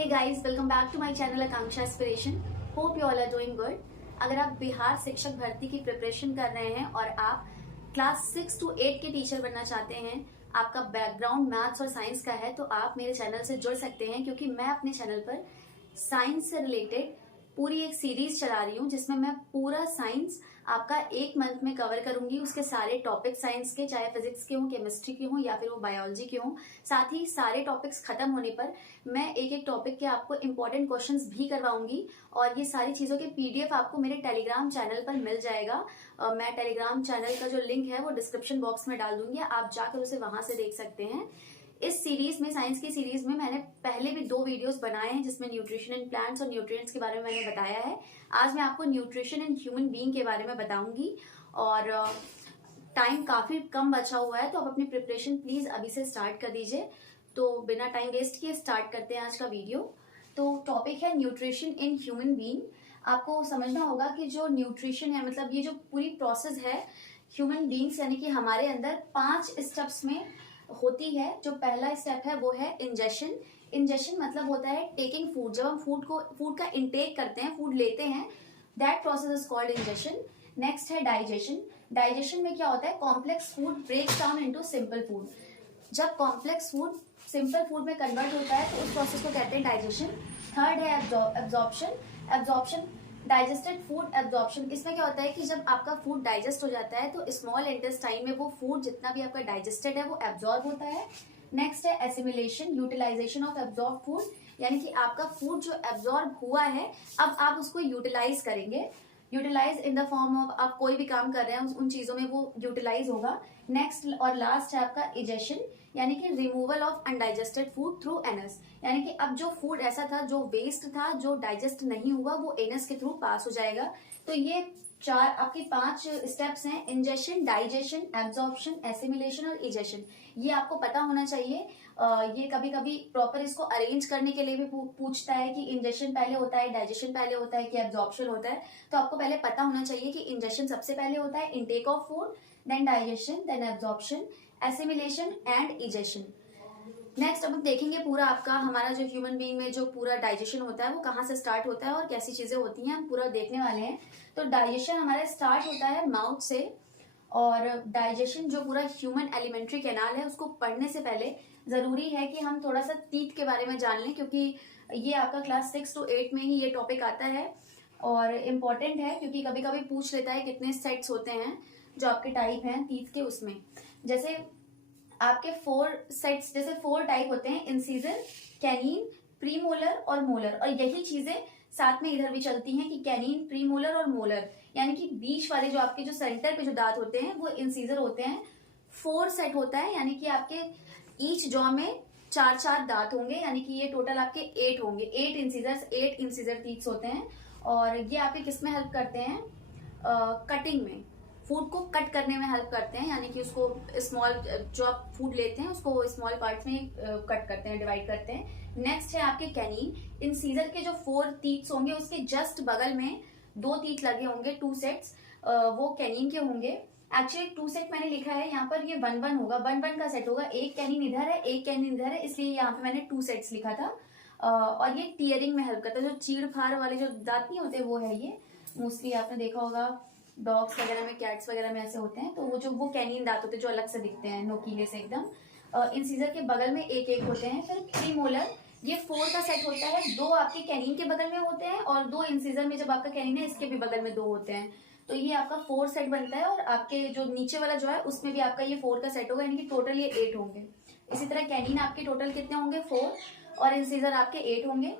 Hey guys, welcome back to my channel Akanksha aspiration. Hope you all are doing good. अगर आप बिहार शिक्षक भर्ती की प्रिपरेशन कर रहे हैं और आप क्लास 6 to 8 के टीचर बनना चाहते हैं, आपका बैकग्राउंड मैथ्स और साइंस का है, तो आप मेरे चैनल से जुड़ सकते हैं, क्योंकि मैं अपने चैनल पर साइंस से रिलेटेड पूरी एक सीरीज चला रही हूँ जिसमें मैं पूरा साइंस आपका एक मंथ में कवर करूंगी। उसके सारे टॉपिक साइंस के, चाहे फिजिक्स के हों, केमिस्ट्री के हों या फिर वो बायोलॉजी के हों। साथ ही सारे टॉपिक्स खत्म होने पर मैं एक एक टॉपिक के आपको इंपॉर्टेंट क्वेश्चंस भी करवाऊंगी और ये सारी चीजों के पीडीएफ आपको मेरे टेलीग्राम चैनल पर मिल जाएगा। मैं टेलीग्राम चैनल का जो लिंक है वो डिस्क्रिप्शन बॉक्स में डाल दूंगी, आप जाकर उसे वहां से देख सकते हैं। इस सीरीज में, साइंस की सीरीज में, मैंने पहले भी 2 वीडियोस बनाए हैं जिसमें न्यूट्रिशन इन प्लांट्स और न्यूट्रिएंट्स के बारे में मैंने बताया है। आज मैं आपको न्यूट्रिशन इन ह्यूमन बीइंग के बारे में बताऊंगी और टाइम काफी कम बचा हुआ है, तो आप अपनी प्रिपरेशन प्लीज अभी से स्टार्ट कर दीजिए। तो बिना टाइम वेस्ट किए स्टार्ट करते हैं आज का वीडियो। तो टॉपिक है न्यूट्रिशन इन ह्यूमन बीइंग। आपको समझना होगा कि जो न्यूट्रिशन है, मतलब ये जो पूरी प्रोसेस है ह्यूमन बीइंग्स यानी कि हमारे अंदर 5 स्टेप्स में होती है। जो पहला स्टेप है वो है इंजेशन। इंजेशन मतलब होता है टेकिंग फूड। जब हम फूड का इंटेक करते हैं, फूड लेते हैं, that process is called ingestion. Next है डाइजेशन। डाइजेशन में क्या होता है, complex food breaks down into simple food. जब कॉम्प्लेक्स फूड सिंपल फूड में कन्वर्ट होता है तो उस प्रोसेस को कहते हैं डाइजेशन। थर्ड है absorption. Absorption, digested food absorption. इसमें क्या होता है कि जब आपका फूड डाइजेस्ट हो जाता है तो स्मॉल इंटेस्टाइन में वो फूड जितना भी आपका डाइजेस्टेड है वो एब्जॉर्ब होता है। नेक्स्ट है assimilation, utilisation of absorb food, यानी कि आपका फूड जो एब्जॉर्ब हुआ है अब आप उसको यूटिलाइज करेंगे। Utilise in the form of, आप कोई भी काम कर रहे हैं उन चीजों में वो यूटिलाइज होगा। नेक्स्ट और लास्ट है आपका इजेशन, यानी कि removal of undigested food through anus, यानी कि अब जो फूड ऐसा था जो वेस्ट था, जो डाइजेस्ट नहीं हुआ, वो एनस के थ्रू पास हो जाएगा। तो ये 4 आपके 5 स्टेप्स हैं, इंजेशन, डाइजेशन, एब्जॉर्प्शन, एसिमिलेशन और इजेशन। ये आपको पता होना चाहिए। ये कभी कभी प्रॉपर इसको अरेंज करने के लिए भी पूछता है कि इंजेशन पहले होता है, डाइजेशन पहले होता है कि एब्जॉर्प्शन होता है। तो आपको पहले पता होना चाहिए कि इंजेशन सबसे पहले होता है, intake of food, then digestion, then absorption, assimilation and egestion. Next अब हम देखेंगे पूरा आपका हमारा जो ह्यूमन बीइंग में जो पूरा डाइजेशन होता है वो कहाँ से स्टार्ट होता है और कैसी चीजें होती हैं, हम पूरा देखने वाले हैं। तो डाइजेशन हमारा स्टार्ट होता है माउथ से, और डाइजेशन जो पूरा ह्यूमन एलिमेंट्री कैनाल है उसको पढ़ने से पहले जरूरी है कि हम थोड़ा सा टीथ के बारे में जान लें, क्योंकि ये आपका क्लास 6 to 8 में ही ये टॉपिक आता है और इम्पोर्टेंट है, क्योंकि कभी कभी पूछ लेता है कितने सेट्स होते हैं जो आपके टाइप हैं टीथ के। उसमें जैसे आपके 4 सेट्स, जैसे 4 टाइप होते हैं, इंसीजर, कैनिन, प्रीमोलर और मोलर। और यही चीजें साथ में इधर भी चलती हैं कि कैनिन, प्रीमोलर और मोलर, यानी कि बीच वाले जो आपके जो सेंटर पे जो दांत होते हैं वो इंसीजर होते हैं। 4 सेट होता है, यानी कि आपके ईच जॉ में 4 दांत होंगे, यानी कि ये टोटल आपके 8 होंगे। 8 इंसीजर टीथ्स होते हैं और ये आपके किस में हेल्प करते हैं, कटिंग में, फूड को कट करने में हेल्प करते हैं, यानी कि उसको स्मॉल, जो आप फूड लेते हैं उसको स्मॉल पार्ट्स में कट करते हैं, डिवाइड करते हैं। नेक्स्ट है आपके कैनिन। इंसीजर के जो 4 टीथ्स होंगे उसके जस्ट बगल में 2 टीथ लगे होंगे, 2 सेट्स, वो कैनिन के होंगे। एक्चुअली 2 सेट मैंने लिखा है यहाँ पर, ये 1-1 होगा, 1-1 का सेट होगा। एक कैनिन इधर है, एक कैनिन इधर है, इसलिए यहाँ पे मैंने 2 सेट्स लिखा था। और ये टीयरिंग में हेल्प करता है। जो चीड़ फाड़ वाले जो दांत नहीं होते वो है ये, मोस्टली आपने देखा होगा डॉग्स वगैरह में, कैट्स वगैरह में ऐसे होते हैं। तो वो कैनिन दांत होते हैं जो अलग से दिखते हैं, नोकीले से एकदम। इंसीजर के बगल में एक होते हैं। फिर प्रीमोलर, ये 4 का सेट होता है, 2 आपके कैनिन के बगल में होते हैं और 2 इंसीजर में, जब आपका कैनिन है इसके भी बगल में 2 होते हैं। तो ये आपका 4 सेट बनता है और आपके जो नीचे वाला जो है उसमें भी आपका ये 4 का सेट होगा, यानी कि टोटल ये 8 होंगे। इसी तरह कैनिन आपके टोटल कितने होंगे, 4, और इंसीजर आपके 8 होंगे।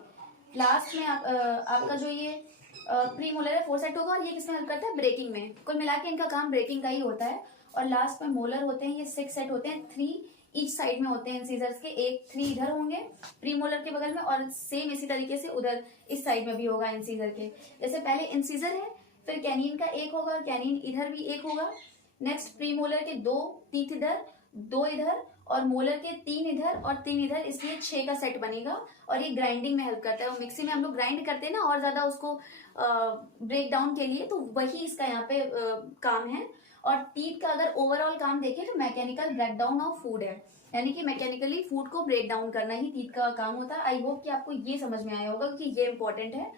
लास्ट में आपका जो ये प्रीमोलर है, 4 सेट होगा और ये किसमें हेल्प करता है, ब्रेकिंग में। कुल मिला के इनका काम ब्रेकिंग का ही होता है। और लास्ट में मोलर होते हैं, ये 6 सेट होते हैं, 3 ईच साइड में होते हैं इंसीजर्स के, 3 इधर होंगे प्रीमोलर के बगल में, और सेम इसी तरीके से उधर इस साइड में भी होगा इंसीजर के। जैसे पहले इंसीजर है, फिर कैनिन का 1 होगा, कैनिन इधर भी 1 होगा। नेक्स्ट प्रीमोलर के 2 टीथ इधर, 2 इधर, और मोलर के 3 इधर और 3 इधर, इसलिए 6 का सेट बनेगा। और ये ग्राइंडिंग में हेल्प करता है। मिक्सी में हम लोग ग्राइंड करते हैं ना और ज्यादा उसको ब्रेक डाउन के लिए, तो वही इसका यहाँ पे काम है। और टीथ का अगर ओवरऑल काम देखें तो मैकेनिकल ब्रेकडाउन ऑफ फूड है। यानी कि मैकेनिकली फूड को ब्रेक डाउन करना ही टीथ का काम होता है। आई होप कि आपको ये समझ में आया होगा कि ये इंपॉर्टेंट है।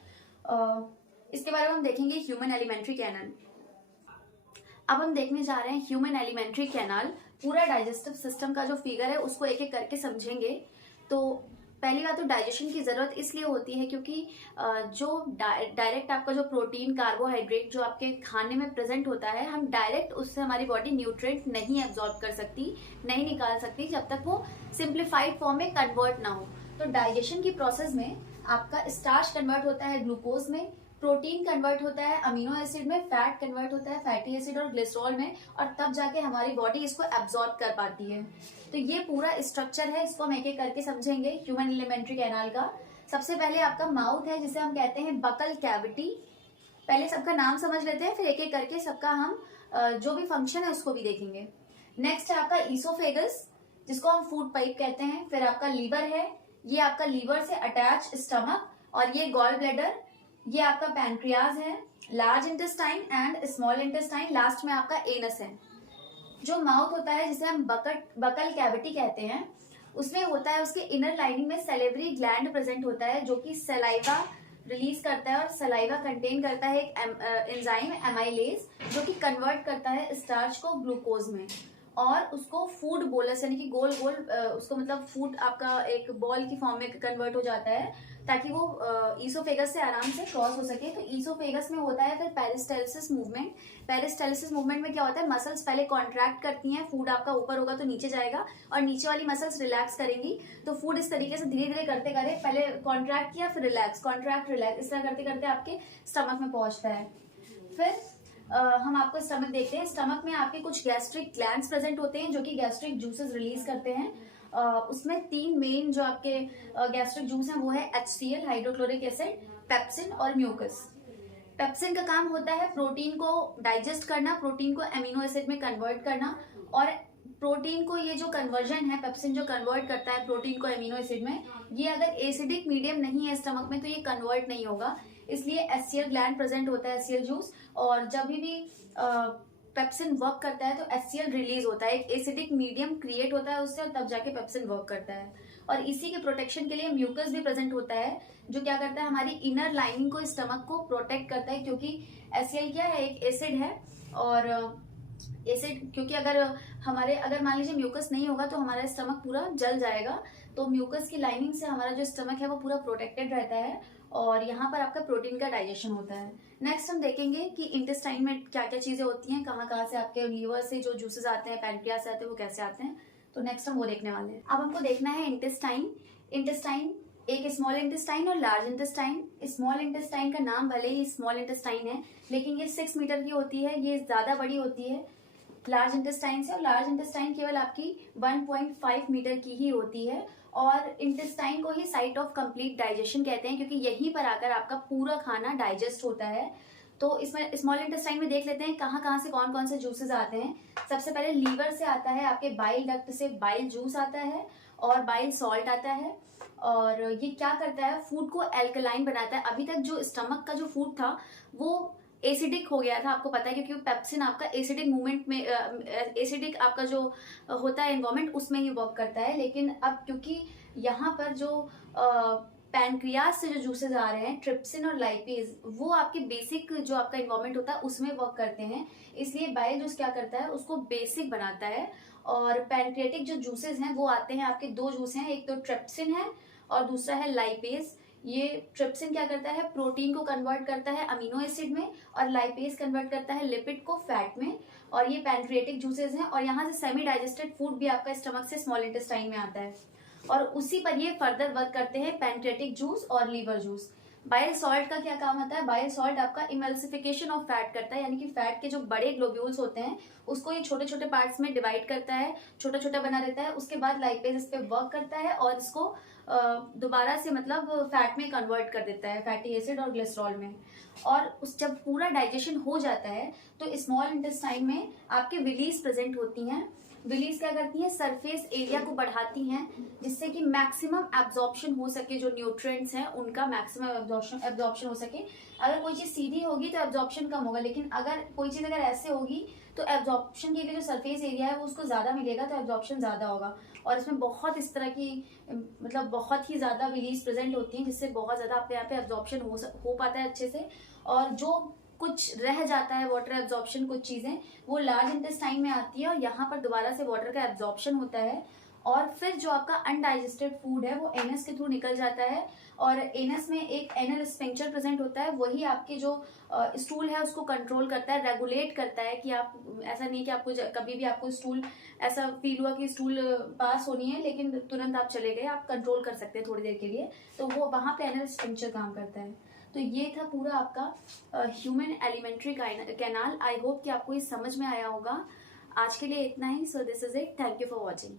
इसके बारे में हम देखेंगे ह्यूमन एलिमेंट्री कैनल। अब हम देखने जा रहे हैं ह्यूमन एलिमेंट्री कैनाल। पूरा डाइजेस्टिव सिस्टम का जो फिगर है उसको एक एक करके समझेंगे। तो पहली बात तो डाइजेशन की जरूरत इसलिए होती है क्योंकि जो डायरेक्ट आपका जो प्रोटीन कार्बोहाइड्रेट जो आपके खाने में प्रेजेंट होता है, हम डायरेक्ट उससे हमारी बॉडी न्यूट्रिएंट नहीं एब्जॉर्ब कर सकती, नहीं निकाल सकती जब तक वो सिंप्लीफाइड फॉर्म में कन्वर्ट ना हो। तो डाइजेशन की प्रोसेस में आपका स्टार्च कन्वर्ट होता है ग्लूकोज में, प्रोटीन कन्वर्ट होता है अमीनो एसिड में, फैट कन्वर्ट होता है फैटी एसिड और ग्लिसरॉल में, और तब जाके हमारी बॉडी इसको एब्जॉर्ब कर पाती है। तो ये पूरा स्ट्रक्चर है, इसको हम एक एक करके समझेंगे ह्यूमन एलिमेंट्री कैनाल का। सबसे पहले आपका माउथ है जिसे हम कहते हैं बकल कैविटी। पहले सबका नाम समझ लेते हैं, फिर एक एक करके सबका हम जो भी फंक्शन है उसको भी देखेंगे। नेक्स्ट है आपका ईसोफेगस जिसको हम फूड पाइप कहते हैं। फिर आपका लीवर है, ये आपका लीवर से अटैच स्टमक, और ये गॉल ब्लैडर, ये आपका पैनक्रियाज है, large intestine and small intestine, last में आपका एनस है। जो माउथ होता है जिसे हम बकल कैविटी कहते हैं, उसमें होता है उसके इनर लाइनिंग में सैलिवरी ग्लैंड प्रेजेंट होता है जो कि सलाइवा रिलीज करता है, और सलाइवा कंटेन करता है एक एंजाइम एमाइलेज जो कि कन्वर्ट करता है स्टार्च को ग्लूकोज में, और उसको फूड बोलस यानी कि गोल गोल उसको मतलब फूड आपका एक बॉल की फॉर्म में कन्वर्ट हो जाता है ताकि वो ईसोफेगस से आराम से क्रॉस हो सके। तो ईसोफेगस में होता है फिर पेरिस्टाल्सिस मूवमेंट। पेरिस्टाल्सिस मूवमेंट में क्या होता है, मसल्स पहले कॉन्ट्रैक्ट करती हैं, फूड आपका ऊपर होगा तो नीचे जाएगा, और नीचे वाली मसल्स रिलैक्स करेंगी। तो फूड इस तरीके से धीरे धीरे करते करे, पहले कॉन्ट्रैक्ट किया फिर रिलैक्स, कॉन्ट्रैक्ट रिलैक्स, इस तरह करते करते आपके स्टमक में पहुंचता है। फिर हम आपको स्टमक देखते हैं। स्टमक में आपके कुछ गैस्ट्रिक ग्लैंड्स प्रेजेंट होते हैं जो कि गैस्ट्रिक जूसेस रिलीज करते हैं। उसमें तीन मेन जो आपके गैस्ट्रिक जूस हैं वो है HCl हाइड्रोक्लोरिक एसिड, पेप्सिन और म्यूकस। पेप्सिन का काम होता है प्रोटीन को डाइजेस्ट करना, प्रोटीन को एमिनो एसिड में कन्वर्ट करना, और प्रोटीन को ये जो कन्वर्जन है पेप्सिन जो कन्वर्ट करता है प्रोटीन को एमिनो एसिड में, ये अगर एसिडिक मीडियम नहीं है स्टमक में तो ये कन्वर्ट नहीं होगा, इसलिए HCl ग्लैंड प्रेजेंट होता है, HCl जूस। और जब भी पेप्सिन वर्क करता है तो HCl रिलीज होता है, एक एसिडिक मीडियम क्रिएट होता है उससे, और तब जाके पेप्सिन वर्क करता है। और इसी के प्रोटेक्शन के लिए म्यूकस भी प्रेजेंट होता है जो क्या करता है, हमारी इनर लाइनिंग को, स्टमक को प्रोटेक्ट करता है, क्योंकि HCl क्या है, एक एसिड है, और एसिड क्योंकि अगर मान लीजिए म्यूकस नहीं होगा तो हमारा स्टमक पूरा जल जाएगा। तो म्यूकस की लाइनिंग से हमारा जो स्टमक है वो पूरा प्रोटेक्टेड रहता है, और यहाँ पर आपका प्रोटीन का डाइजेशन होता है। नेक्स्ट हम देखेंगे कि इंटेस्टाइन में क्या क्या चीजें होती हैं, कहाँ कहाँ से आपके लीवर से जो जूसेस आते हैं, पैनक्रियास से आते हैं, वो कैसे आते हैं। तो नेक्स्ट हम वो देखने वाले हैं। अब हमको देखना है इंटेस्टाइन, एक स्मॉल इंटेस्टाइन और लार्ज इंटेस्टाइन। स्मॉल इंटेस्टाइन का नाम भले ही स्मॉल इंटेस्टाइन है लेकिन ये 6 मीटर की होती है, ये ज्यादा बड़ी होती है लार्ज इंटेस्टाइन से, और लार्ज इंटेस्टाइन केवल आपकी 1.5 मीटर की ही होती है। और इंटेस्टाइन को ही साइट ऑफ कंप्लीट डाइजेशन कहते हैं क्योंकि यहीं पर आकर आपका पूरा खाना डाइजेस्ट होता है। तो इसमें स्मॉल इंटेस्टाइन में देख लेते हैं कहाँ कहाँ से कौन कौन से जूसेस आते हैं। सबसे पहले लीवर से आता है, आपके बाइल डक्ट से बाइल जूस आता है और बाइल सॉल्ट आता है, और ये क्या करता है, फूड को एल्कलाइन बनाता है। अभी तक जो स्टमक का जो फूड था वो एसिडिक हो गया था, आपको पता है, क्योंकि पेप्सिन आपका एसिडिक मूवमेंट में एसिडिक आपका जो होता है एनवायरमेंट उसमें ही वर्क करता है। लेकिन अब क्योंकि यहाँ पर जो पैनक्रियास से जो जूसेस आ रहे हैं, ट्रिप्सिन और लाइपेज, वो आपके बेसिक जो आपका एनवायरमेंट होता है उसमें वर्क करते हैं, इसलिए बाइल जूस क्या करता है, उसको बेसिक बनाता है। और पैनक्रियाटिक जो जूसेस हैं वो आते हैं, आपके 2 जूस हैं, एक तो ट्रिप्सिन है और दूसरा है लाइपेज। ये ट्रिप्सिन क्या करता है, प्रोटीन को कन्वर्ट करता है अमीनो एसिड में, और लाइपेज कन्वर्ट करता है लिपिड को फैट में, और ये पैनक्रियाटिक जूसेस हैं। और यहाँ से सेमी डाइजेस्टेड फूड भी आपका स्टमक से स्मॉल इंटेस्टाइन में आता है, और उसी पर ये फर्दर वर्क करते हैं पैनक्रियाटिक जूस और लीवर जूस। बाइल सॉल्ट का क्या काम होता है, बाइल सॉल्ट आपका इमल्सिफिकेशन ऑफ फैट करता है, यानी कि फैट के जो बड़े ग्लोब्यूल्स होते हैं उसको ये छोटे छोटे पार्ट्स में डिवाइड करता है, छोटा छोटा बना देता है। उसके बाद लाइपेज इस पे वर्क करता है और इसको दोबारा से मतलब फैट में कन्वर्ट कर देता है, फैटी एसिड और ग्लिसरॉल में। और उस जब पूरा डाइजेशन हो जाता है तो स्मॉल इंटेस्टाइन में आपके विलीज प्रेजेंट होती हैं, विलीज क्या करती हैं, सरफेस एरिया को बढ़ाती हैं जिससे कि मैक्सिमम एब्जॉर्प्शन हो सके, जो न्यूट्रिएंट्स हैं उनका मैक्सिमम एब्जॉर्प्शन हो सके। अगर कोई चीज सीधी होगी तो एब्जॉर्प्शन कम होगा, लेकिन अगर कोई चीज अगर ऐसे होगी तो एब्जॉर्प्शन के लिए जो सरफेस एरिया है वो उसको ज्यादा मिलेगा, तो एब्जॉर्प्शन ज्यादा होगा। और इसमें बहुत इस तरह की मतलब बहुत ही ज्यादा विलीज प्रेजेंट होती हैं जिससे बहुत ज्यादा अपने यहाँ पे एब्जॉर्प्शन हो पाता है अच्छे से। और जो कुछ रह जाता है वाटर एब्जॉर्प्शन, कुछ चीजें वो लार्ज इंटेस्टाइन में आती है और यहाँ पर दोबारा से वाटर का एब्जॉर्प्शन होता है। और फिर जो आपका अनडाइजेस्टेड फूड है वो एनस के थ्रू निकल जाता है, और एनस में एक एनल स्फिंक्टर प्रेजेंट होता है, वही आपके जो स्टूल है उसको कंट्रोल करता है, रेगुलेट करता है कि आप, ऐसा नहीं कि आपको कभी भी आपको स्टूल ऐसा फील हुआ कि स्टूल पास होनी है लेकिन तुरंत आप चले गए, आप कंट्रोल कर सकते हैं थोड़ी देर के लिए, तो वो वहां पे एनल स्फिंक्टर काम करता है। तो ये था पूरा आपका human alimentary canal. I hope कि आपको ये समझ में आया होगा। आज के लिए इतना ही। So this is it, thank you for watching.